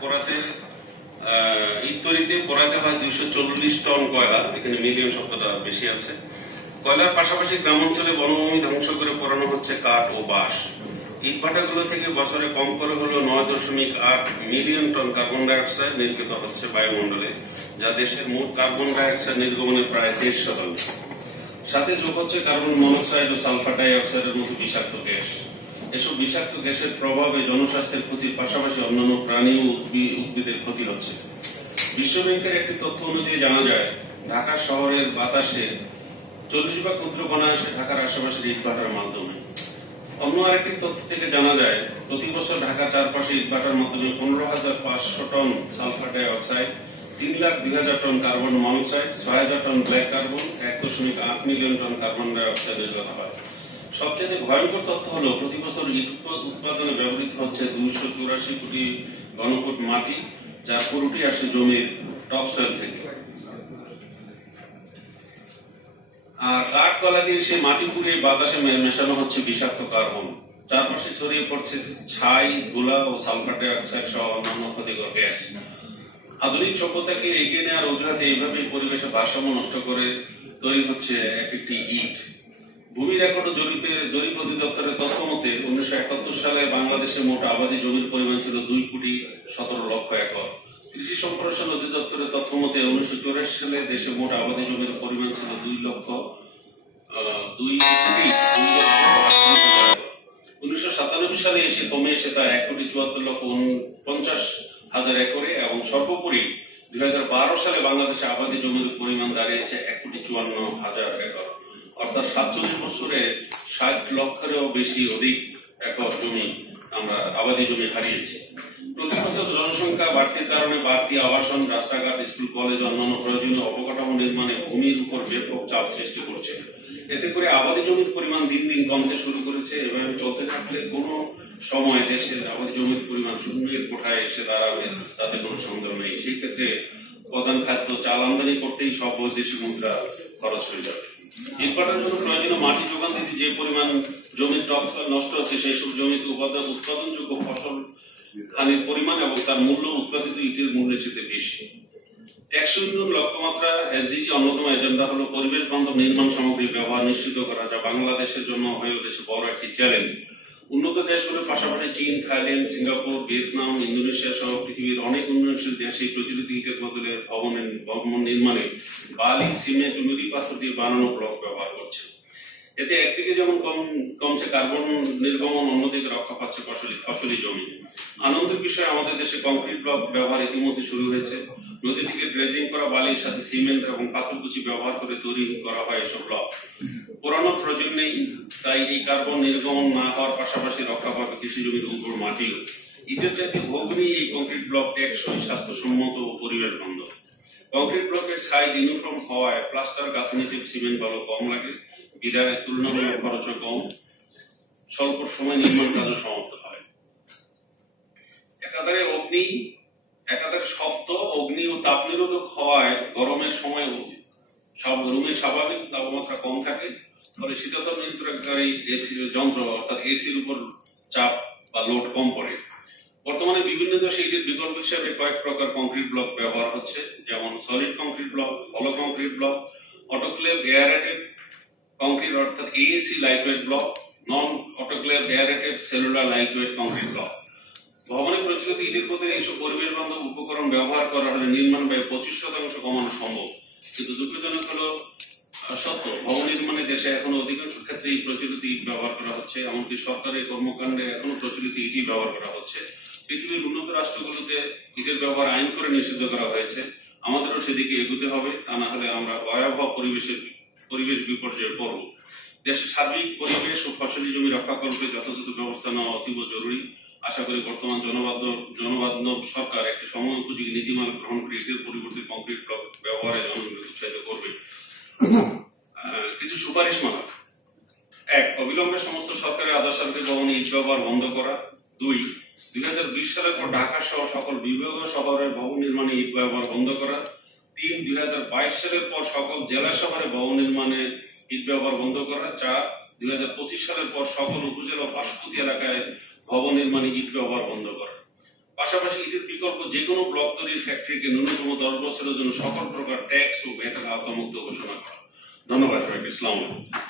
পোড়াতে ইট তৈরিতে পোড়াতে হয় 240 টন কয়লা। এখানে মিলিয়ন শব্দটা বেশি আছে। কয়লার পাশাপাশি গ্রাম অঞ্চলে বনভূমি ধ্বংস করে পোড়ানো হচ্ছে কাঠ ও বাঁশ। ইট ভাটাগুলো থেকে বছরে কম করে হলো 9.8 মিলিয়ন টন কার্বন ডাইঅক্সাইড নির্গত হচ্ছে বায়ুমণ্ডলে, যা দেশের মোট কার্বন ডাইঅক্সাইড নির্গমনের প্রায় 13%। সাথে যোগ হচ্ছে কার্বন মনোক্সাইড ও সালফার ডাইঅক্সাইডের মতো বিষাক্ত গ্যাস। এসব বিষাক্ত গ্যাসের প্রভাবে জনস্বাস্থ্যের ক্ষতির পাশাপাশি অন্যান্য প্রাণী ও উদ্ভিদের ক্ষতি হচ্ছে। বিশ্ব ব্যাংকের একটি তথ্য অনুযায়ী জানা যায়, ঢাকা শহরের বাতাসে 40 ভাগ ক্ষুদ্র কণা আসে ঢাকার আশেপাশের ইট ভাটার মাধ্যমে। অন্য আরেকটি তথ্য থেকে জানা যায়, প্রতি বছর ঢাকার চারপাশে ইট ভাটার মাধ্যমে 15,500 ton sulphur dioxide, 3,02,000 ton carbon monoxide, 6,000 ton black carbon, 1.8 million ton carbon dioxide নির্গত হয়। সবচেয়ে ভয়ঙ্কর তথ্য হলো, প্রতি বছর ইট উৎপাদনে ব্যবহৃত হচ্ছে 284 কোটি ঘনফুট মাটি, যার পুরোটি আসে জমির টপসয়েল থেকে। আর কাঠ কয়লা দিয়ে সেই মাটি পুড়িয়ে বাতাসে মেশানো হচ্ছে বিষাক্ত কার্বন। চারপাশে ছড়িয়ে পড়ছে ছাই, ধুলা ও সালফার ডাইঅক্সাইড সহ অন্যান্য ক্ষতিকর গ্যাস। আধুনিক সভ্যতাকে এগিয়ে নেওয়ার অজুহাতে এইভাবে পরিবেশের ভারসাম্য নষ্ট করে তৈরি হচ্ছে এক একটি ইট। ভূমি রেকর্ড ও জরিপ অধিদপ্তরের তথ্য মতে 1971 সালে বাংলাদেশের মোট আবাদী জমির পরিমাণ ছিল 2,17,00,000 একর। কৃষি সম্প্রসারণ অধিদপ্তরের তথ্য মতে 1984 সালে দেশে মোট আবাদী জমির পরিমাণ ছিল 1997 সালে এসে কমে এসে তা 1,74,50,000 একরে এবং সর্বোপরি 2012 সালে বাংলাদেশে আবাদী জমির পরিমাণ দাঁড়িয়েছে 1,54,000 একর। অর্থাৎ 47 বছরে 60 লক্ষেরও অধিক একর জমি আমরা আবাদী জমি হারিয়েছি। প্রতি বছর জনসংখ্যা বাড়তির কারণে বাড়তি আবাসন, রাস্তাঘাট, স্কুল, কলেজ, অন্যান্য প্রয়োজনীয় অবকাঠামো নির্মাণে ভূমির উপর ব্যাপক চাপ সৃষ্টি করছে। এতে করে আবাদী জমির পরিমাণ দিন দিন কমতে শুরু করেছে। এভাবে চলতে থাকলে কোনো সময় দেশের আবাদী জমির পরিমাণ শূন্যের কোঠায় এসে দাঁড়াবে, তাতে কোনো সন্দেহ নেই। সেই ক্ষেত্রে প্রধান খাদ্য চাল আমদানি করতেই সব বৈদেশিক মুদ্রা খরচ হয়ে যাবে। ইট ভাটার জন্য প্রয়োজনীয় মাটি যোগান দিতে যে পরিমাণ জমির টপসয়েল নষ্ট হচ্ছে, সেই সব জমিতে উৎপাদনযোগ্য ফসল হানির পরিমাণ এবং তার মূল্য উৎপাদিত ইটের মূল্যের চেয়ে বেশি। টেকসই উন্নয়ন লক্ষ্যমাত্রা এসডিজি অন্যতম এজেন্ডা হলো পরিবেশ বান্ধব নির্মাণ সামগ্রীর ব্যবহার নিশ্চিত করা, যা বাংলাদেশের জন্য হয়ে উঠেছে বড় একটি চ্যালেঞ্জ। উন্নত দেশগুলোর পাশাপাশি চীন, থাইল্যান্ড, সিঙ্গাপুর, ভিয়েতনাম, ইন্দোনেশিয়া সহ পৃথিবীর অনেক উন্নয়নশীল দেশে প্রচলিত ইটের বদলে ভবন নির্মাণে বালি, সিমেন্ট, নুড়ি পাথর দিয়ে বানানো ব্লক ব্যবহার করছে। এতে একদিকে যেমন কমছে কার্বন নির্গমন, অন্যদিকে রক্ষা পাচ্ছে ফসলি জমি। আনন্দের বিষয়, আমাদের দেশে কংক্রিট ব্লক ব্যবহার ইতিমধ্যে শুরু হয়েছে। নদী থেকে ড্রেজিং করা বালির সাথে সিমেন্ট এবং পাথরকুচি ব্যবহার করে তৈরি করা হয় এসব ব্লক। পুরানোর প্রয়োজন নেই, তাই এই কার্বন নির্গমন না হওয়ার পাশাপাশি রক্ষা পাবে কৃষি জমির উর্বর মাটিও। ইটের জাতীয় ভবনই এই কংক্রিট ব্লক টেকসই, স্বাস্থ্যসম্মত ও পরিবেশ বান্ধব। কংক্রিট ব্লকের সাইজ ইউনিফর্ম হওয়ায় প্লাস্টার গাঁথনিতে সিমেন্ট বালু কম লাগে, বিদায় তুলনামূলক খরচও কম, স্বল্প সময় নির্মাণ কাজও সমাপ্ত হয়। একাধারে শব্দ, অগ্নি ও তাপ নিরোধক হওয়ায় গরমের সময় সব রুমের স্বাভাবিক তাপমাত্রা কম থাকে, ফলে শীততাপ নিয়ন্ত্রণকারী যন্ত্র অর্থাৎ এসির উপর চাপ বা লোড কম পড়ে। বর্তমানে বিভিন্ন দেশে ইটের বিকল্প হিসেবে কয়েক প্রকার কংক্রিট ব্লক ব্যবহার হচ্ছে, যেমন সলিড কংক্রিট ব্লক, হলো concrete block, autoclave aerated concrete অর্থাৎ AAC lightweight block, non autoclave aerated cellular lightweight concrete block. ভবনে প্রচলিত ইটের বদলে এইসব পরিবেশ বান্ধব উপকরণ ব্যবহার করা হলে নির্মাণ ব্যয় 25% কমানো সম্ভব। কিন্তু দুঃখজনক হলো সত্য, ভবন নির্মাণে দেশে এখনো অধিকাংশ ক্ষেত্রে এই প্রচলিত ইট ব্যবহার করা হচ্ছে। এমনকি সরকারের কর্মকাণ্ডে এখনো প্রচলিত ইটই ব্যবহার করা হচ্ছে। পৃথিবীর উন্নত রাষ্ট্রগুলোতে ইটের ব্যবহার আইন করে নিষিদ্ধ করা হয়েছে। আমাদেরও সেদিকে এগোতে হবে, তা না হলে আমরা ভয়াবহ পরিবেশ বিপর্যয়ে পড়ব। দেশের সার্বিক পরিবেশ ও ফসলি জমি রক্ষা করতে যথাযথ ব্যবস্থা নেওয়া অতীব জরুরি। আশা করি বর্তমান জনবান্ধব সরকার একটি সময় উপযোগী নীতিমালা গ্রহণ করে ইটের পরিবর্তে কংক্রিট ব্লক ব্যবহারে জনগণকে উৎসাহিত করবে। কিছু সুপারিশ মানা: 1. অবিলম্বে সমস্ত সরকারি আধা সরকারি ভবনে ইট ব্যবহার বন্ধ করা। 2. 2020 সালের পর ঢাকা সহ সকল বিভাগীয় শহরের ভবন নির্মাণে ইট ব্যবহার বন্ধ করা। 3. 2022 সালের পর সকল জেলা শহরে ভবন নির্মাণে ইট ব্যবহার বন্ধ করা। 4. 2025 সালের পর সকল উপজেলা পার্শ্ববর্তী এলাকায় ভবন নির্মাণে ইট ব্যবহার বন্ধ করা। পাশাপাশি ইটের বিকল্প যে কোনো ব্লক তৈরির ফ্যাক্টরিকে ন্যূনতম 10 বছরের জন্য সকল প্রকার ট্যাক্স ও ভ্যাটের আওতামুক্ত ঘোষণা করা। ধন্যবাদ সবাইকে। আসসালামু আলাইকুম।